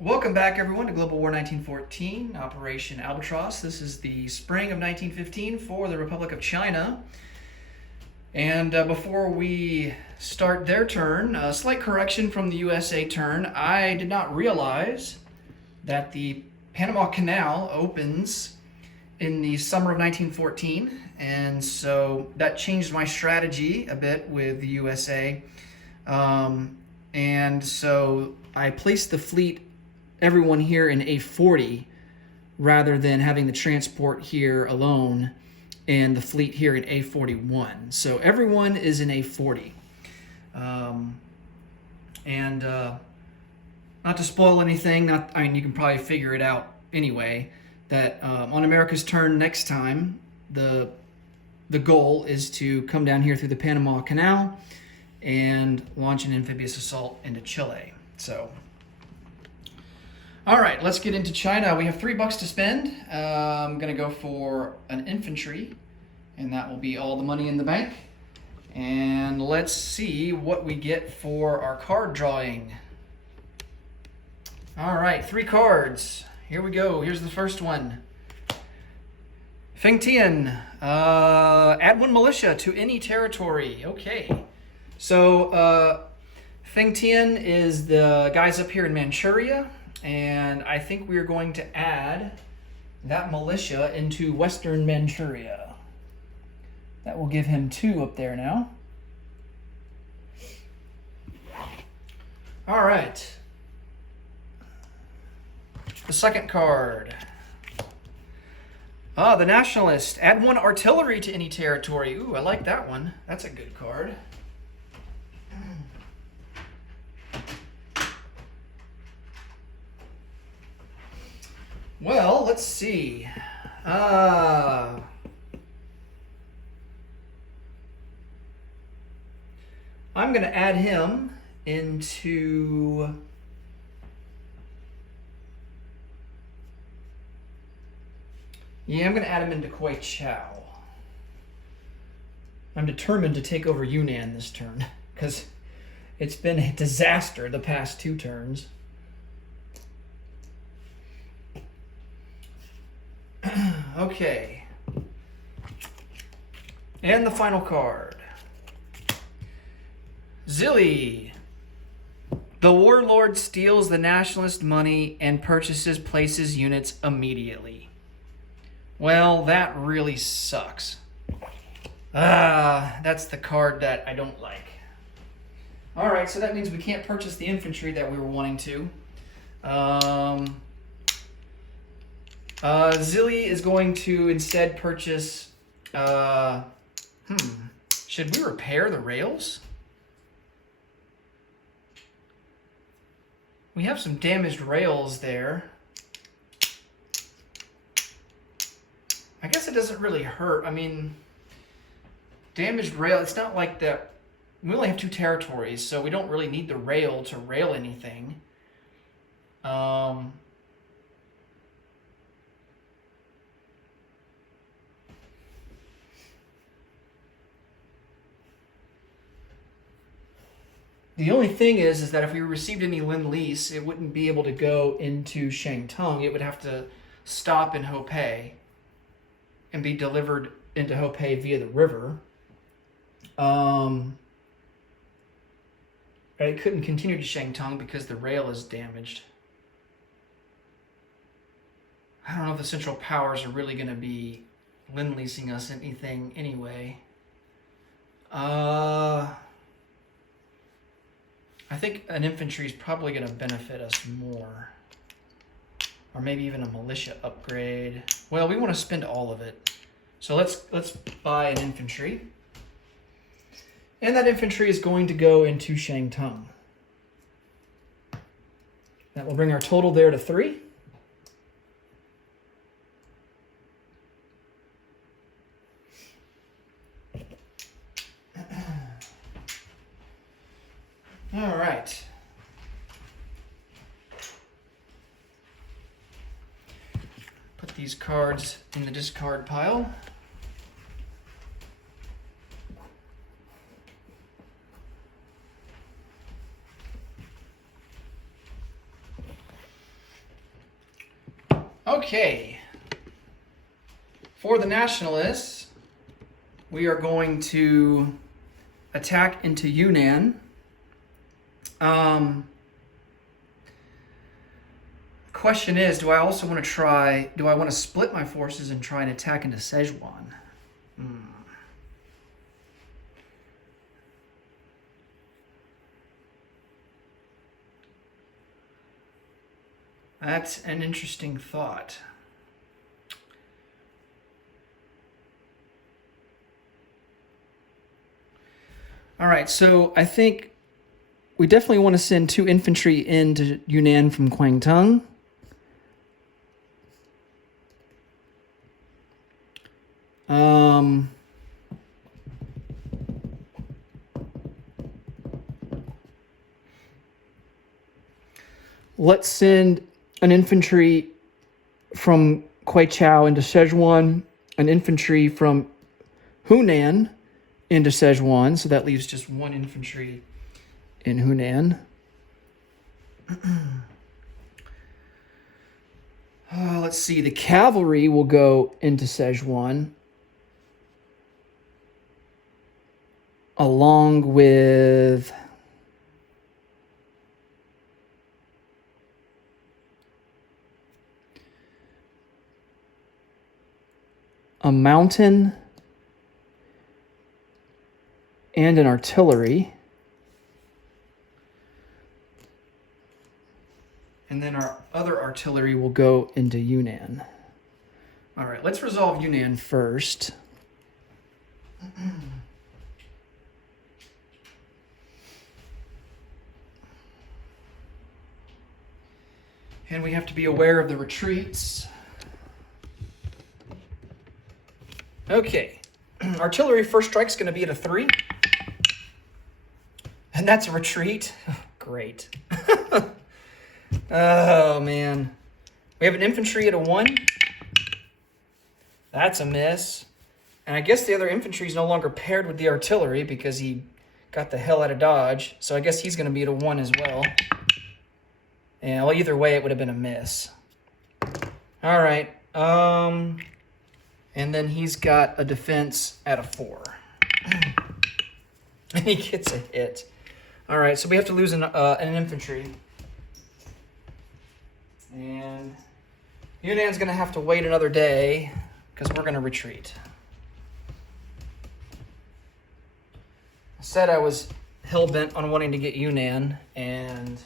Welcome back, everyone, to Global War 1914, Operation Albatross. This is the spring of 1915 for the Republic of China. And before we start their turn, a slight correction from the USA turn. I did not realize that the Panama Canal opens in the summer of 1914, and so that changed my strategy a bit with the USA. And so I placed the fleet, everyone here, in A40 rather than having the transport here alone and the fleet here in A41. So everyone is in A40. Not to spoil anything, you can probably figure it out anyway, that on America's turn next time, the goal is to come down here through the Panama Canal and launch an amphibious assault into Chile. So, all right, let's get into China. We have $3 to spend. I'm going to go for an infantry, and that will be all the money in the bank. And let's see what we get for our card drawing. All right, 3 cards. Here we go. Here's the first one. Feng Tian, add 1 militia to any territory. Okay. So Feng Tian is the guys up here in Manchuria, and I think we're going to add that militia into Western Manchuria. That will give him 2 up there now. All right. The second card. The Nationalist. Add 1 artillery to any territory. Ooh, I like that one. That's a good card. Well, let's see. I'm going to add him into... Yeah, I'm going to add him into Kwai Chao. I'm determined to take over Yunnan this turn, because it's been a disaster the past 2 turns. Okay. And the final card. Zilli. The warlord steals the nationalist money and places units immediately. Well, that really sucks. That's the card that I don't like. All right, so that means we can't purchase the infantry that we were wanting to. Zilli is going to instead purchase... Should we repair the rails? We have some damaged rails there. I guess it doesn't really hurt. I mean, damaged rail, it's not like that. We only have 2 territories, so we don't really need the rail to rail anything. The only thing is that if we received any Lend-Lease, it wouldn't be able to go into Shantung. It would have to stop in Hopei and be delivered into Hopei via the river. It couldn't continue to Shantung because the rail is damaged. I don't know if the Central Powers are really going to be Lend-Leasing us anything anyway. I think an infantry is probably going to benefit us more. Or maybe even a militia upgrade. Well, we want to spend all of it. So let's buy an infantry. And that infantry is going to go into Shantung. That will bring our total there to 3. All right. Put these cards in the discard pile. Okay. For the nationalists, we are going to attack into Yunnan. Question is, do I want to split my forces and try and attack into Szechuan? That's an interesting thought. All right, so I think we definitely want to send 2 infantry into Yunnan from Kwangtung. Let's send an infantry from Kwaichao into Szechuan, an infantry from Hunan into Szechuan, so that leaves just 1 infantry in Hunan. Let's see, the cavalry will go into Szechuan along with a mountain and an artillery. And then our other artillery will go into Yunnan. All right, let's resolve Yunnan first. And we have to be aware of the retreats. Okay, artillery first strike's going to be at a 3. And that's a retreat. Great. Oh, man. We have an infantry at a 1. That's a miss. And I guess the other infantry is no longer paired with the artillery because he got the hell out of Dodge. So I guess he's going to be at a 1 as well. And well, either way, it would have been a miss. All right. And then he's got a defense at a 4. And he gets a hit. All right, so we have to lose an infantry. And Yunnan's going to have to wait another day because we're going to retreat. I said I was hell-bent on wanting to get Yunnan, and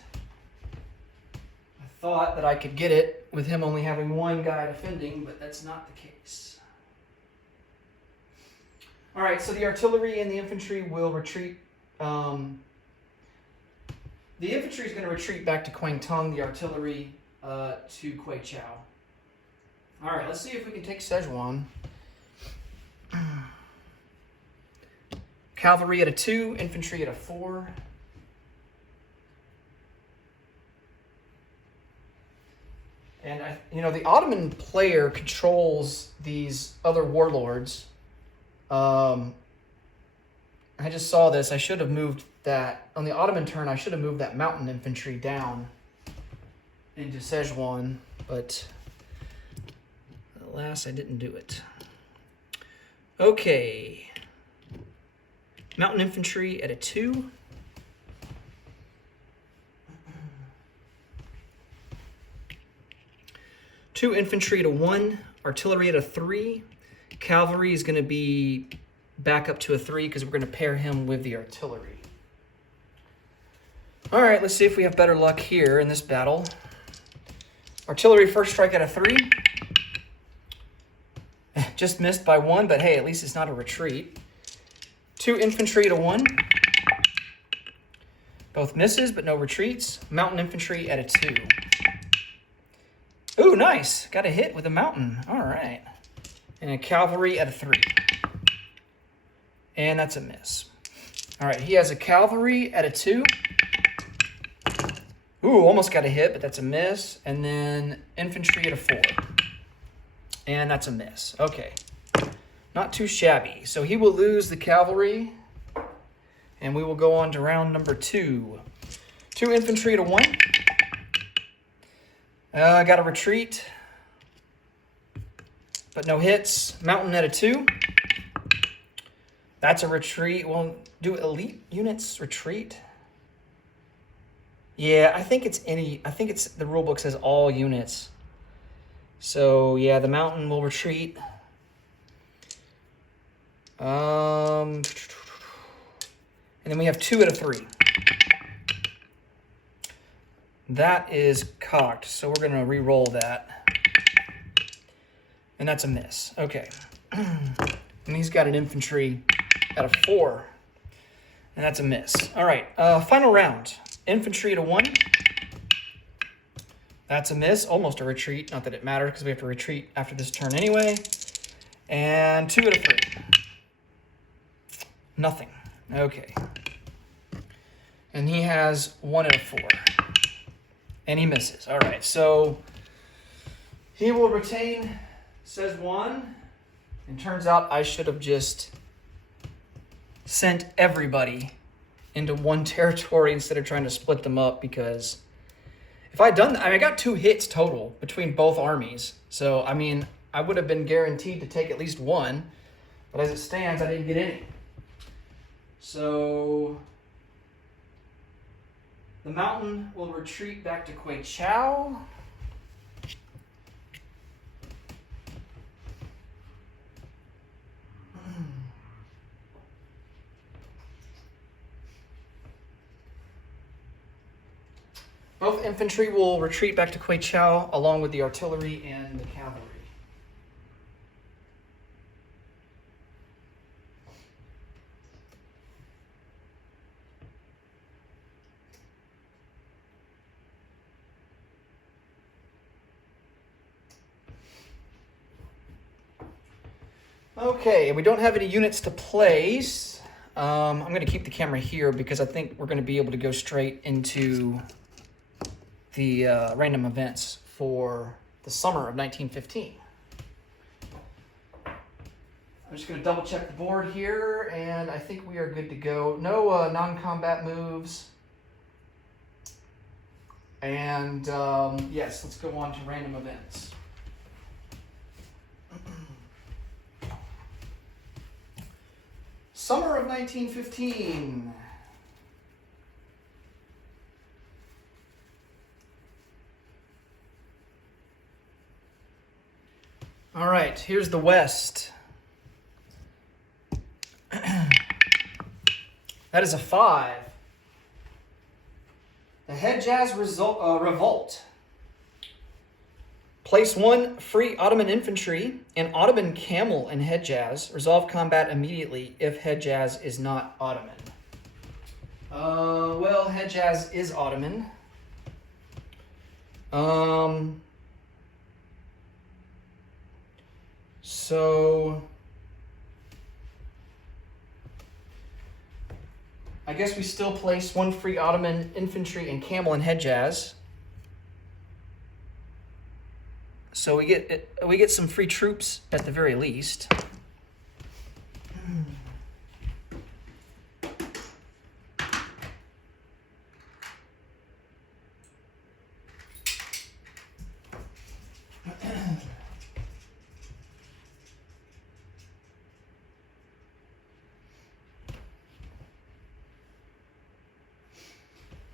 I thought that I could get it with him only having 1 guy defending, but that's not the case. All right, so the artillery and the infantry will retreat. The infantry is going to retreat back to Kwangtung, the artillery to Kwaichao. All right, let's see if we can take Szechuan. Cavalry at a 2, infantry at a 4. And the Ottoman player controls these other warlords. I just saw this. I should have moved that on the Ottoman turn. I should have moved that mountain infantry down into Szechuan, but alas, I didn't do it. Okay. Mountain infantry at a 2. Two infantry at a 1. Artillery at a 3. Cavalry is going to be back up to a 3 because we're going to pair him with the artillery. All right, let's see if we have better luck here in this battle. Artillery first strike at a 3. Just missed by 1, but hey, at least it's not a retreat. 2 infantry at a 1. Both misses, but no retreats. Mountain infantry at a 2. Ooh, nice. Got a hit with a mountain. All right. And a cavalry at a 3. And that's a miss. All right, he has a cavalry at a 2. Ooh, almost got a hit, but that's a miss. And then infantry at a 4. And that's a miss. Okay. Not too shabby. So he will lose the cavalry. And we will go on to round number 2. 2 infantry at a 1. I got a retreat. but no hits. Mountain at a 2. That's a retreat. Well, do elite units retreat? Yeah, I think it's the rulebook says all units. So yeah, the mountain will retreat. And then we have 2 out of 3. That is cocked, so we're gonna re-roll that. And that's a miss. Okay. And he's got an infantry at a 4. And that's a miss. All right, final round. Infantry at a 1. That's a miss, almost a retreat. Not that it matters because we have to retreat after this turn anyway. And 2 out of 3. Nothing. Okay. And he has 1 out of 4. And he misses. All right, so he will retain, says 1. And turns out I should have just sent everybody into one territory instead of trying to split them up, because if I'd done that, I got 2 hits total between both armies. So, I mean, I would have been guaranteed to take at least 1. But as it stands, I didn't get any. So the mountain will retreat back to Queichao. Both infantry will retreat back to Queichao along with the artillery and the cavalry. Okay, we don't have any units to place. I'm going to keep the camera here because I think we're going to be able to go straight into the random events for the summer of 1915. I'm just going to double check the board here, and I think we are good to go. No non-combat moves. And yes, let's go on to random events. Summer of 1915. All right, here's the West. That is a 5. The Hedjaz revolt. Place 1 free Ottoman infantry and Ottoman camel in Hedjaz. Resolve combat immediately if Hedjaz is not Ottoman. Well, Hedjaz is Ottoman. So I guess we still place 1 free Ottoman infantry and camel in Hedjaz. So we get some free troops at the very least.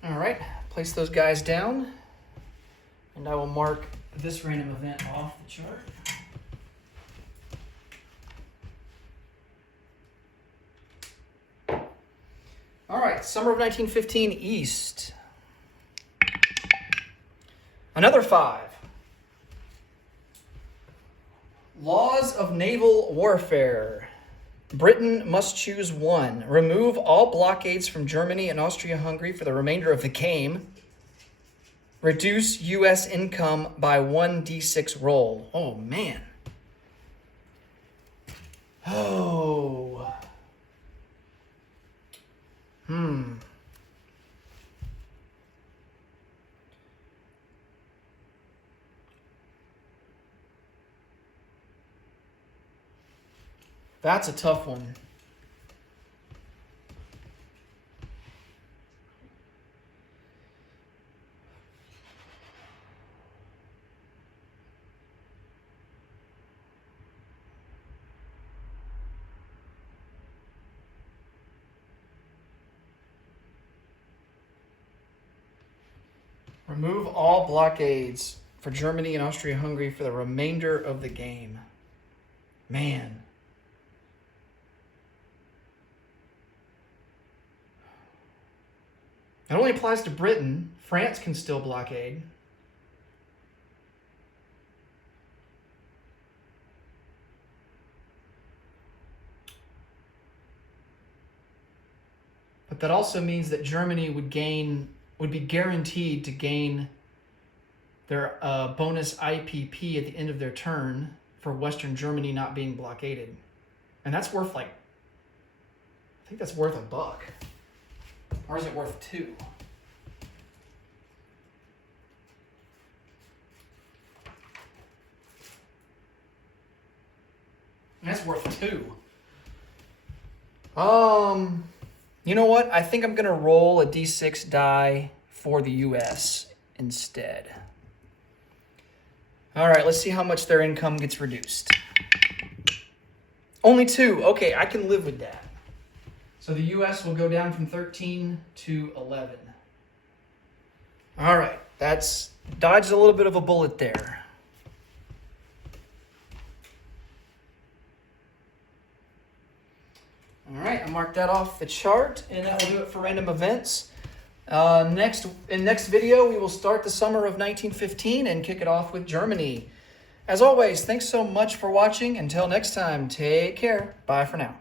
All right, place those guys down, and I will mark this random event off the chart. All right, summer of 1915 East. Another 5. Laws of naval warfare. Britain must choose 1. Remove all blockades from Germany and Austria-Hungary for the remainder of the game. Reduce U.S. income by 1d6 roll. Oh, man. Oh. That's a tough one. Remove all blockades for Germany and Austria-Hungary for the remainder of the game. Man. It only applies to Britain. France can still blockade. But that also means that Germany would be guaranteed to gain their bonus IPP at the end of their turn for Western Germany not being blockaded. And that's worth I think that's worth $1. Or is it worth 2? That's worth 2. You know what? I think I'm going to roll a D6 die for the US instead. All right, let's see how much their income gets reduced. Only 2. Okay, I can live with that. So the US will go down from 13 to 11. All right, that's dodged a little bit of a bullet there. All right, I marked that off the chart, and that will do it for random events. In next video, we will start the summer of 1915 and kick it off with Germany. As always, thanks so much for watching. Until next time, take care. Bye for now.